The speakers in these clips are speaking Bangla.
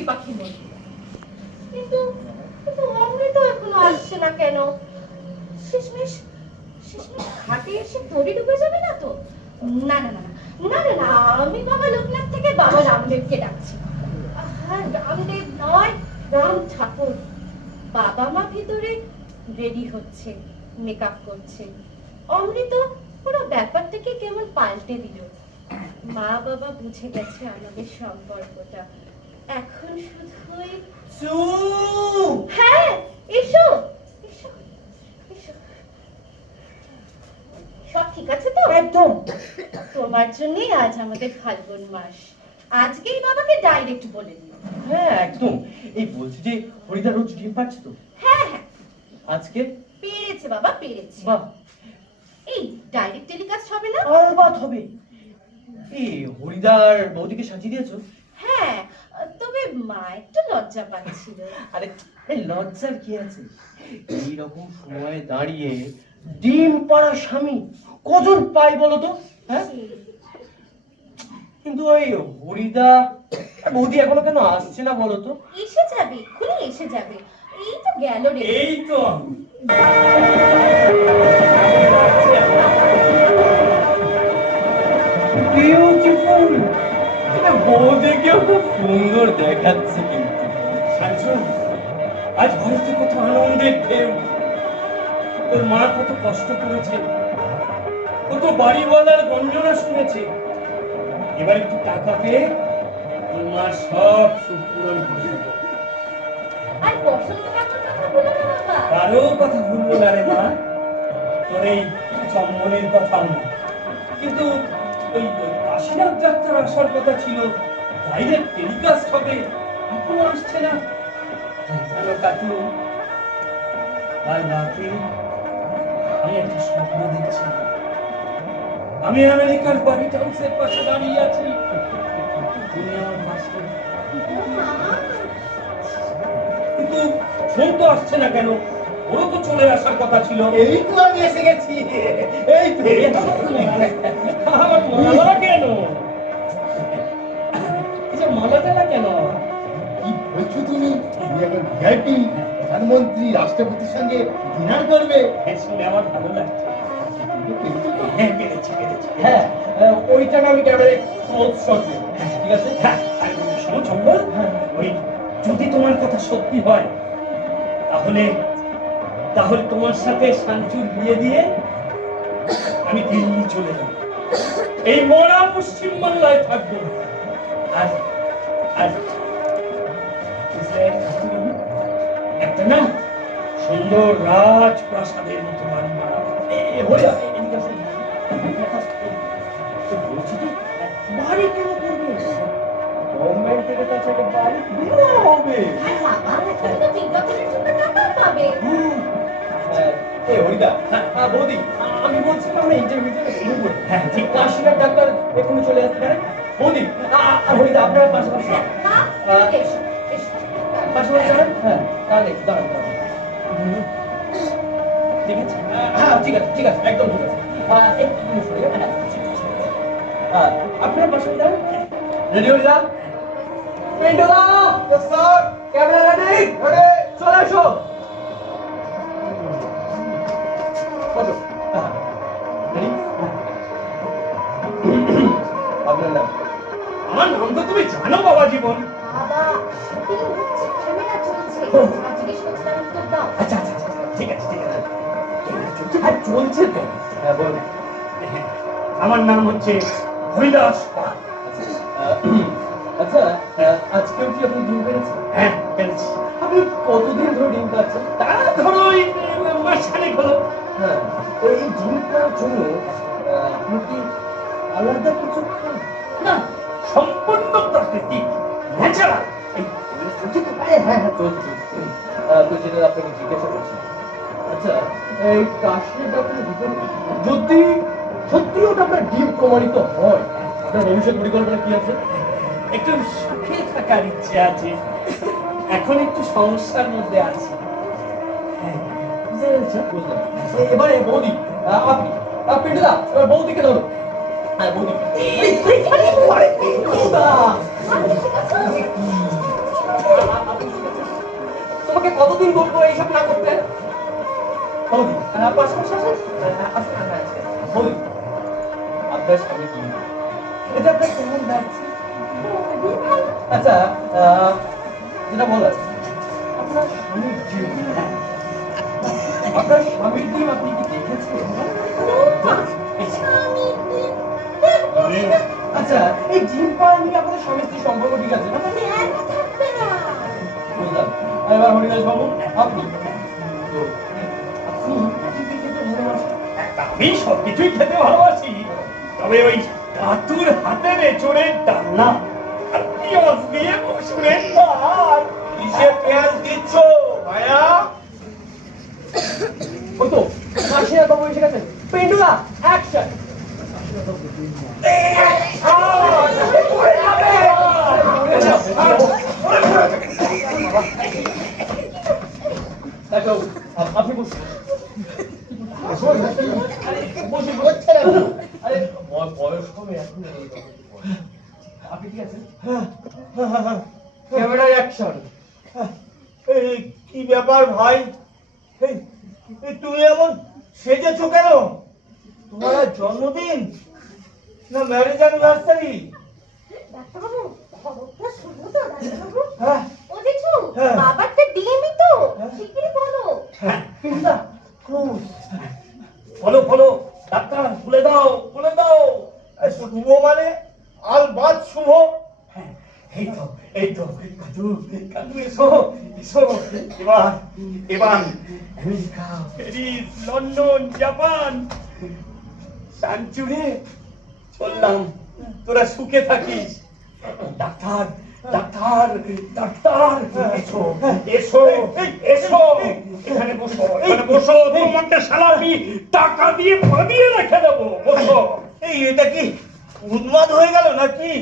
চড়ুই পাখি মনে কিন্তু কিন্তু অমৃত এখনও আসছে না কেন? শেষমেশ তো? বাবা মা ভিতরে রেডি হচ্ছে, মেকআপ করছে। অমৃত পুরো ব্যাপারটাকে কেমন পাল্টে দিল? মা বাবা বুঝে গেছে আমাদের সম্পর্কটা। শুধুই সু হ্যাঁ এসো সব ঠিক আছে তো? একদম। তোমার জন্যই আজ আমাদের ফাল্গুন মাস। আজকেই বাবাকে ডাইরেক্ট বলে দিও। হ্যাঁ একদম। এই বলছি যে হরিদা রোজ ডিম পাচ্ছে তো? হ্যাঁ হ্যাঁ। আজকে? পেরেছে বাবা পেরেছে বাহ। এই ডাইরেক্ট টেলিকাস্ট হবে না? আলবাত হবে। এই হরিদার বৌদিকে সাজিয়ে দিয়েছ? হ্যাঁ তবে মা একটু লজ্জা পাচ্ছিল। আরে লজ্জার কি আছে? এইরকম সময় দাঁড়িয়ে ডিম পাড়া স্বামী কজন পাই বলো তো? হ্যাঁ? কিন্তু ওই হরিদা বৌদি এখনও কেন আসছে না বলো তো? এসে যাবে এক্ষুনি এসে যাবে। এই তো গেল রে। এই তো। বিউটিফুল এটা বৌদিকেও খুব সুন্দর দেখাচ্ছে কিন্তু। সাজু আজ বাড়িতে কত আনন্দের ঢেউ। তোর মা কত কষ্ট করেছে। কত বাড়িওয়ালার গঞ্জনা শুনেছে। এবার একটু টাকা পেয়ে তোর মা সব সুখ পূরণ কথা বাবা। কারও কথা ভুলবো না রে মা। তোর এই সম্মানের কথাও না কিন্তু ওই কাশীনাথ যাত্রার আসার কথা ছিল ডাইরেক্ট টেলিকাস্ট হবে এখনও আসছে না। কাকু কাল রাতে আমি একটা স্বপ্ন দেখছি। আমি আমেরিকার হোয়াইট হাউসের পাশে দাঁড়িয়ে আছি। তুমি আমার পাশে। কিন্তু ফোন তো আসছে না কেন? ওরও তো চলে আসার কথা ছিল। এই তো আমি এসে গেছি। এই তো। রাষ্ট্রপতির সঙ্গে ডিনার করবে। হ্যাঁ, শুনে আমার ভালো লাগছে। হ্যাঁ হ্যাঁ আহ, ওইটাকে আমি ক্যামেরায় ক্লোজ শট ঠিক আছে। হ্যাঁ। আর শোনো চম্বল ওই যদি তোমার কথা সত্যি হয় তাহলে তাহলে তোমার সাথে শান্তির বিয়ে দিয়ে আমি দিল্লি চলে যাব। এই মরা পশ্চিম বাংলায় থাকব। আর দেওয়া হবে আর বাবা তুমি তো বিজ্ঞাপনের জন্য টাকা পাবে? হ্যাঁ, এ হরিদা হ্যাঁ, বৌদি আমি বলছিলাম না ইন্টারভিউটা শুরু করে। ঠিক। কাশিনাথ ডাক্তার এখনই চলে আসতে পারে? বৌদি আ- আ- আর হরিদা আপনারা পাশাপাশি হ্যাঁ পাশাপাশি দাঁড়ান হ্যাঁ দাঁড়ান দাঁড়ান দাঁড়ান। ঠিক আছে? হ্যাঁ ঠিক আছে ঠিক আছে একদম ঠিক একটু। হ্যাঁ, আপনারা পাশাপাশি দাঁড়ান রেডি হরিদা? পেন্ডলা চলে বসো হ্যাঁ আপনার নাম আমার নাম তো তুমি জানো বাবা জীবন। বাবা শুটিং হচ্ছে ক্যামেরা চলছে। জিজ্ঞেস করছিলাম উত্তর দাও। আচ্ছা আচ্ছা আচ্ছা, ঠিক আছে ঠিক আছে। আর চলছে তো। হ্যাঁ বলুন আমার নাম হচ্ছে হরিদাস পাল। আচ্ছা আজকেও কি আপনি ডিম পেরেছেন? হ্যাঁ পেরেছি। আপনি কতদিন ধরে ডিম পাচ্ছেন তা ধরো ওই মাস হলো। হ্যাঁ ওই ডিম পাওয়ার জন্য আপনি কি আলাদা কিছু খান? না সম্পূর্ণ প্রাকৃতিক ন্যাচারাল হ্যাঁ হ্যাঁ হ্যাঁ চলছে চলছে। তো যেটা আপনাকে জিজ্ঞাসা করছি। আচ্ছা এই কাশ্মীর ডক্টরের ভিতরে যদি সত্যি ওটা আপনার ডিম প্রমাণিত হয় আপনার ভবিষ্যৎ পরিকল্পনা কি আছে? একটু সুখে থাকার ইচ্ছে আছে। এখন একটু সমস্যার মধ্যে আছে। হ্যাঁ, এবারে তোমাকে কতদিন বলব এইসব না করতে? আপনার স্বামী কি? এটা আপনার কেমন আচ্ছা যেটা বলার আপনার স্বামীর ডিম আপনার স্বামীর ডিম আপনি কি দেখেছেন? আচ্ছা এই ডিম পাড়া নিয়ে আপনাদের স্বামী স্ত্রীর সম্পর্ক ঠিক আছে এবার হরিদাস বাবু, আপনি? আপনি আমি সবকিছুই খেতে ভালোবাসি, তবে ওই কাতুর হাতে এচড়ের ডালনা আর পেঁয়াজ দিয়ে মসুরের ডাল কিসে পেঁয়াজ দিচ্ছ, ভায়া? ওই তো বাবু এসে গেছে। পেন্ডুলা অ্যাকশন বসুন আরে বসে বসছে না আরে বয়- বয়স কমে এখন এই রকম বয়স। আপনি ঠিক আছেন ক্যামেরা অ্যাকশন এই কি ব্যাপার ভাই? তুমি এমন সেজেছো কেন? তোমার জন্মদিন? না ম্যারেজ অ্যানিভার্সারি তো হ্যাঁ। ও হ্যাঁ। বাবার তো ডিএমই তো হ্যাঁ। শিগগিরই বলো। পেন্ডুলা ক্লোজ ফলো ফলো ডাক্তার খুলে দাও খুলে দাও এই শুভ মানে আল বাদ শুভ হ্যাঁ, এই তো এই তো কাজু কাজু এসো এসো এবার এবার। আমেরিকা। প্যারিস লন্ডন জাপান সানচুরে চললাম। তোরা সুখে থাকিস। ডাক্তার ডাক্তার ডাক্তার এসো এসো এসো। এখানে বসো এখানে বসো। তোমাকে সালামি টাকা দিয়ে বাঁধিয়ে রেখে দেবো। বসো। এই এটা কি উন্মাদ হয়ে গেল নাকি?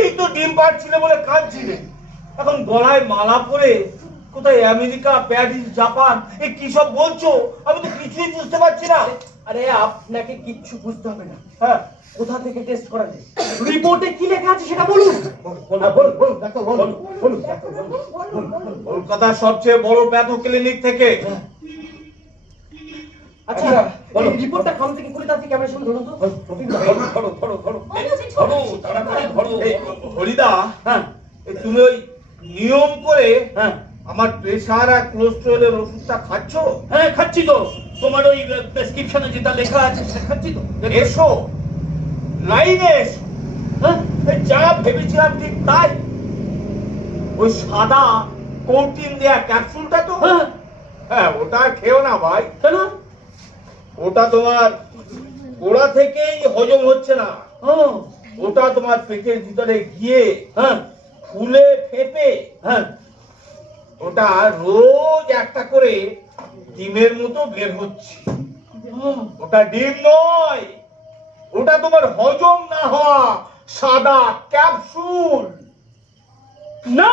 এই তো ডিম পাড়ছিল বলে কাঁদছিলে। এখন গলায় মালা পরে কোথায়? America Paris Japan? এই কি সব বলছো? আমি তো কিছুই বুঝতে পারছি না। আরে আপনাকে কিচ্ছু বুঝতে হবে না। হ্যাঁ কোথা থেকে টেস্ট করালে রিপোর্টে কি লেখা আছে সেটা বলুন। বল বল বল ডাক্তার বলুন বলুন কলকাতার সবচেয়ে বড় প্যাথো ক্লিনিক থেকে। আচ্ছা বলো। রিপোর্টটা খাম থেকে করে ক্যামেরার সামনে ধরুন তো। ধরো ধরো ধরো ধরো তাড়াতাড়ি ধরো হরিদা হ্যাঁ। এই তুমি ওই নিয়ম করে হ্যাঁ। আমার প্রেসার আর কোলেস্টেরলের ওষুধটা খাচ্ছো? হ্যাঁ খাচ্ছি তো। তোমার ওই প্রেসক্রিপশনে যেটা লেখা আছে সেটা খাচ্ছি তো। এসো। লাইনে এসো। হ্যাঁ যা ভেবেছিলাম ঠিক তাই। ওই সাদা কৌটিন দেয়া ক্যাপসুলটা তো? হ্যাঁ। ওটা খেও না ভাই। কেন? ওটা তোমার গোড়া থেকেই হজম হচ্ছে না। ওটা তোমার পেটের ভিতরে গিয়ে হ্যাঁ। ফুলে ফেপে হ্যাঁ। ওটা রোজ একটা করে ডিমের মতো বের হচ্ছে। ওটা ডিম নয়, ওটা তোমার হজম না হওয়া সাদা ক্যাপসুল। না!